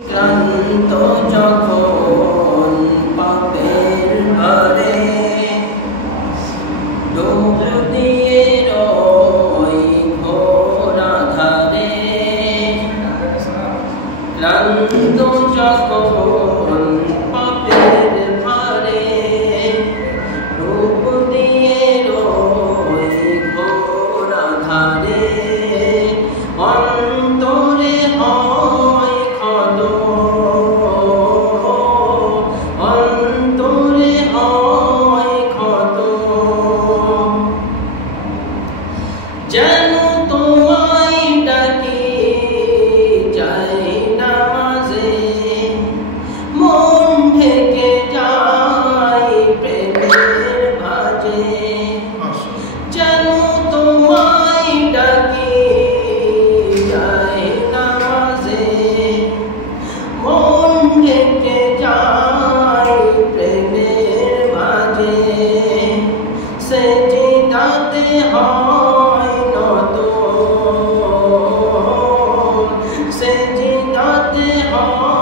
ক্লান্ত যখন পাপের ভারে ডুব দিয়ে রই ঘোর আঁধারে, ক্লান্ত যখন পাপের ভারে ডুব দিয়ে রই ঘোর আঁধারে, অন্তরে হয় ক্ষত, অন্তরে হয় ক্ষত, যেন তোমায় ডাকি যাই নামাজে, মন ঢেকে যায় প্রেমের ভাজে, যেন তোমায় ডাকি যাই নামাজে, মন ঢেকে যায় প্রেমের ভাজে, সেজদাতে হয় নত, সেজদাতে হয়